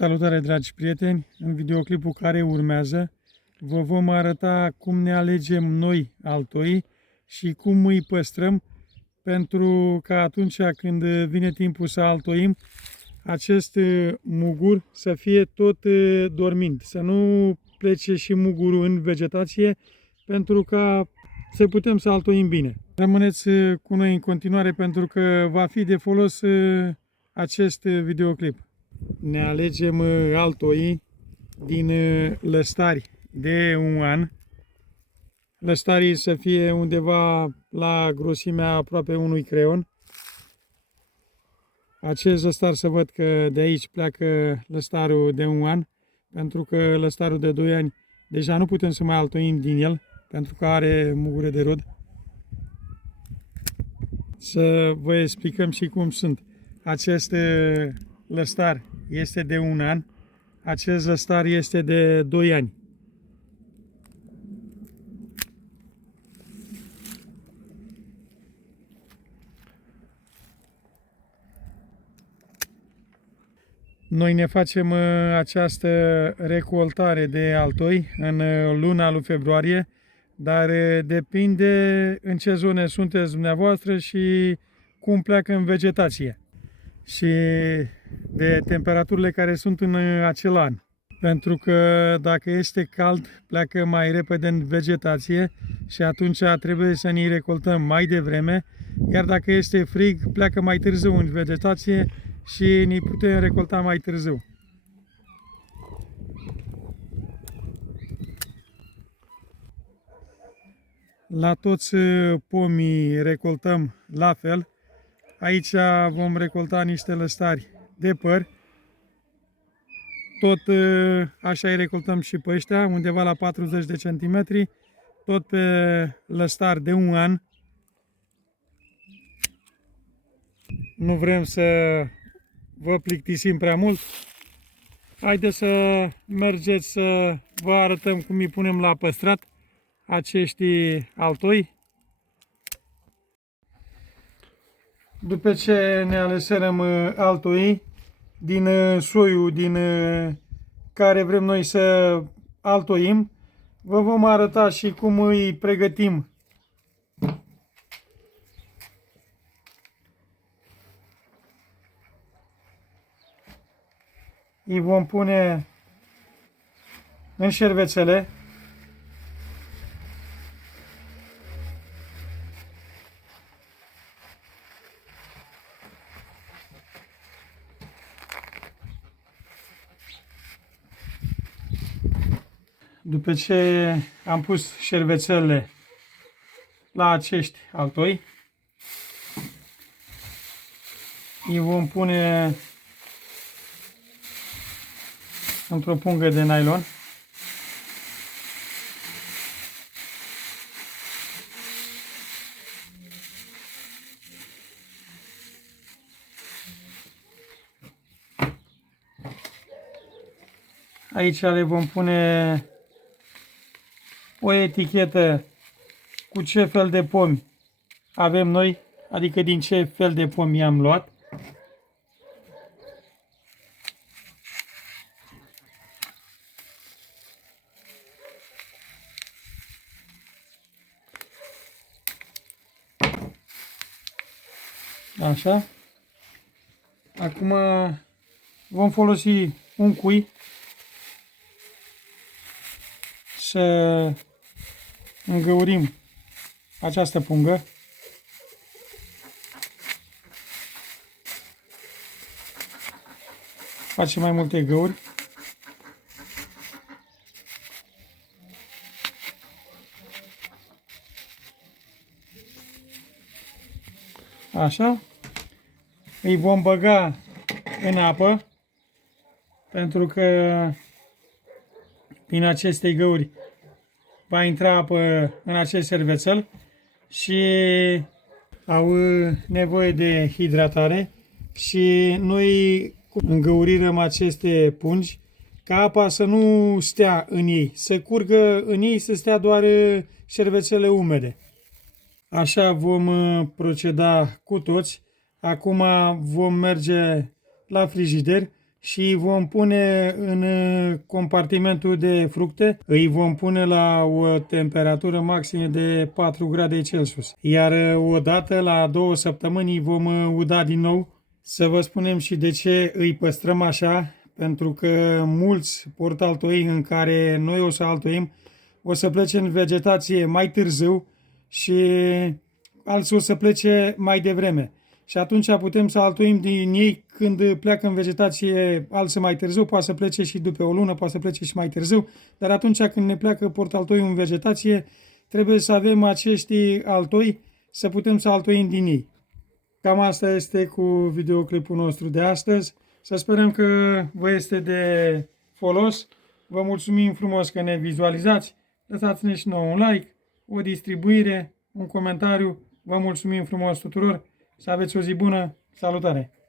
Salutare, dragi prieteni! În videoclipul care urmează vă vom arăta cum ne alegem noi altoii și cum îi păstrăm pentru că atunci când vine timpul să altoim, acest mugur să fie tot dormind, să nu plece și mugurul în vegetație pentru ca să putem să altoim bine. Rămâneți cu noi în continuare pentru că va fi de folos acest videoclip. Ne alegem altoii din lăstari de un an. Lăstarii să fie undeva la grosimea aproape unui creion. Acest lăstar să văd că de aici pleacă lăstarul de un an, pentru că lăstarul de 2 ani deja nu putem să mai altoim din el, pentru că are mugure de rod. Să vă explicăm și cum sunt. Acest lăstar este de 1 an, acest lăstar este de 2 ani. Noi ne facem această recoltare de altoi în luna lui februarie, dar depinde în ce zone sunteți dumneavoastră și cum pleacă în vegetație și de temperaturile care sunt în acel an. Pentru că dacă este cald, pleacă mai repede în vegetație și atunci trebuie să ne recoltăm mai devreme, iar dacă este frig, pleacă mai târziu în vegetație și ne putem recolta mai târziu. La toți pomii recoltăm la fel. Aici vom recolta niște lăstari de păr. Tot așa îi recoltăm și pe ăștia, undeva la 40 de centimetri, tot pe lăstar de 1 an. Nu vrem să vă plictisim prea mult. Haideți să mergeți să vă arătăm cum îi punem la păstrat acești altoi. După ce ne aleserăm altoii din soiul din care vrem noi să altoim, vă vom arăta și cum îi pregătim. Îi vom pune în șervețele. După ce am pus șervețelele la acești altoi, îi vom pune într-o pungă de nylon. Aici le vom pune o etichetă cu ce fel de pomi avem noi, adică din ce fel de pomi am luat. Așa. Acum vom folosi un cui să îngăurim această pungă. Facem mai multe găuri. Așa. Îi vom băga în apă pentru că din aceste găuri va intra apă în acest șervețel și au nevoie de hidratare și noi îngăurirăm aceste pungi ca apa să nu stea în ei, să curgă în ei, să stea doar șervețele umede. Așa vom proceda cu toți. Acum vom merge la frigider și vom pune în compartimentul de fructe, îi vom pune la o temperatură maximă de 4 grade Celsius. Iar odată la 2 săptămâni vom uda din nou. Să vă spunem și de ce îi păstrăm așa, pentru că mulți portaltoi în care noi o să altoim o să plece în vegetație mai târziu și alții o să plece mai devreme. Și atunci putem să altoim din ei când pleacă în vegetație alții mai târziu, poate să plece și după o lună, poate să plece și mai târziu, dar atunci când ne pleacă portaltoiul în vegetație, trebuie să avem acești altoi, să putem să altoim din ei. Cam asta este cu videoclipul nostru de astăzi. Să sperăm că vă este de folos. Vă mulțumim frumos că ne vizualizați. Lăsați-ne și nouă un like, o distribuire, un comentariu. Vă mulțumim frumos tuturor. Să aveți o zi bună. Salutare!